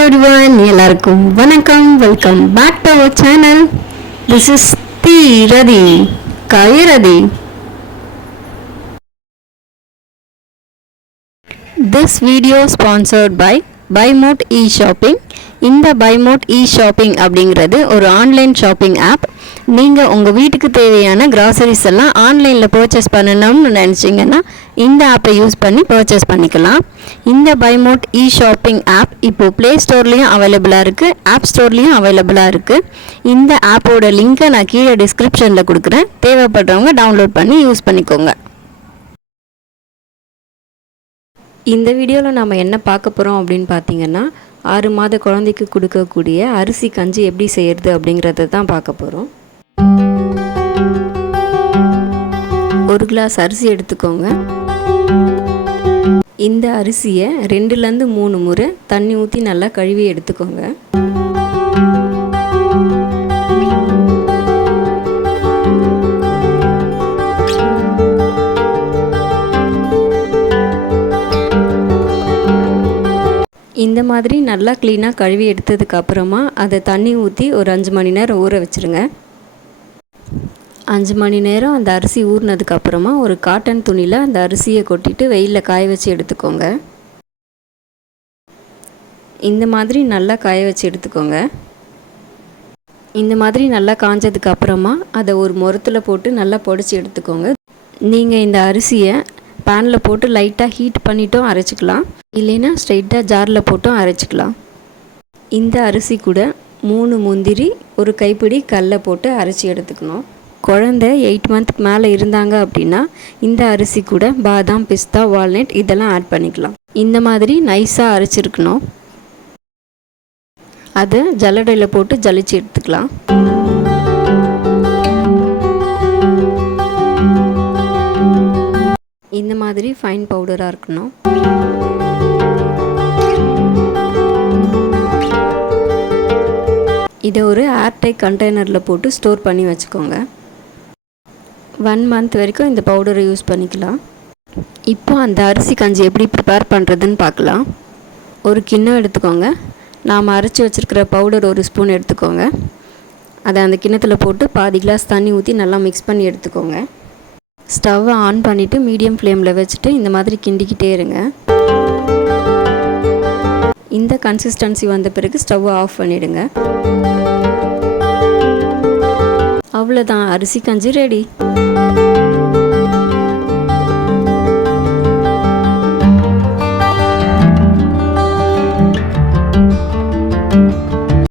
everyone, எல்லாருக்கும் வணக்கம். Welcome back to our channel. This is Radhi, Kairadi. This video sponsored by BuyMote e-shopping. இந்த BuyMote e-shopping அப்படிங்கிறது ஒரு online shopping app. நீங்கள் உங்கள் வீட்டுக்கு தேவையான கிராசரிஸ் எல்லாம் ஆன்லைனில் பர்ச்சேஸ் பண்ணணும்னு நினச்சிங்கன்னா இந்த ஆப்பை யூஸ் பண்ணி பர்ச்சேஸ் பண்ணிக்கலாம். இந்த BuyMote e-shopping ஆப் இப்போது ப்ளே ஸ்டோர்லேயும் அவைலபிளாக இருக்குது, ஆப் ஸ்டோர்லேயும் அவைலபிளாக இருக்குது. இந்த ஆப்போட லிங்க்கை நான் கீழே டிஸ்கிரிப்ஷனில் கொடுக்குறேன். தேவைப்படுறவங்க டவுன்லோட் பண்ணி யூஸ் பண்ணிக்கோங்க. இந்த வீடியோவில் நம்ம என்ன பார்க்க போகிறோம் அப்படின்னு பார்த்தீங்கன்னா 6 மாத குழந்தைக்கு கொடுக்கக்கூடிய அரிசி கஞ்சி எப்படி செய்கிறது அப்படிங்கிறத தான் பார்க்க போகிறோம். 1 கிளாஸ் அரிசி எடுத்துக்கோங்க. இந்த அரிசியை 2லேருந்து 3 முறை தண்ணி ஊற்றி நல்லா கழுவி எடுத்துக்கோங்க. இந்த மாதிரி நல்லா க்ளீனாக கழுவி எடுத்ததுக்கு அப்புறமா அதை தண்ணி ஊற்றி ஒரு 5 மணி நேரம் ஊற வச்சுருங்க. 5 மணி நேரம் அந்த அரிசி ஊறினதுக்கப்புறமா ஒரு காட்டன் துணியில் அந்த அரிசியை கொட்டிட்டு வெயிலில் காய வச்சு எடுத்துக்கோங்க. இந்த மாதிரி நல்லா காய வச்சு எடுத்துக்கோங்க. இந்த மாதிரி நல்லா காஞ்சதுக்கு அப்புறமா அதை ஒரு முறத்தில் போட்டு நல்லா பொடிச்சு எடுத்துக்கோங்க. நீங்கள் இந்த அரிசியை பேனில் போட்டு லைட்டாக ஹீட் பண்ணிட்டும் அரைச்சிக்கலாம், இல்லைன்னா ஸ்ட்ரைட்டாக ஜாரில் போட்டும் அரைச்சிக்கலாம். இந்த அரிசி கூட 3 முந்திரி, ஒரு கைப்பிடி கடலை போட்டு அரைச்சி எடுத்துக்கணும். குழந்தை 8 மந்த்துக்கு மேலே இருந்தாங்க அப்படின்னா இந்த அரிசி கூட பாதாம், பிஸ்தா, வால்நட் இதெல்லாம் ஆட் பண்ணிக்கலாம். இந்த மாதிரி நைஸாக அரைச்சிருக்கணும். அதை ஜல்லடையில் போட்டு ஜலிச்சு எடுத்துக்கலாம். இந்த மாதிரி ஃபைன் பவுடராக இருக்கணும். இதை ஒரு ஏர்டைட் கண்டெய்னரில் போட்டு ஸ்டோர் பண்ணி வச்சுக்கோங்க. 1 மந்த் வரைக்கும் இந்த பவுடரை யூஸ் பண்ணிக்கலாம். இப்போ அந்த அரிசி கஞ்சி எப்படி ப்ரிப்பேர் பண்ணுறதுன்னு பார்க்கலாம். ஒரு கிண்ணம் எடுத்துக்கோங்க. நாம் அரைச்சி வச்சுருக்கிற பவுடர் 1 ஸ்பூன் எடுத்துக்கோங்க. அதை அந்த கிண்ணத்தில் போட்டு பாதி கிளாஸ் தண்ணி ஊற்றி நல்லா மிக்ஸ் பண்ணி எடுத்துக்கோங்க. ஸ்டவ்வை ஆன் பண்ணிவிட்டு மீடியம் ஃப்ளேமில் வச்சுட்டு இந்த மாதிரி கிண்டிக்கிட்டே இருங்க. இந்த கன்சிஸ்டன்சி வந்த பிறகு ஸ்டவ்வை ஆஃப் பண்ணிவிடுங்க. அவ்வளோதான், அரிசி கஞ்சி ரெடி.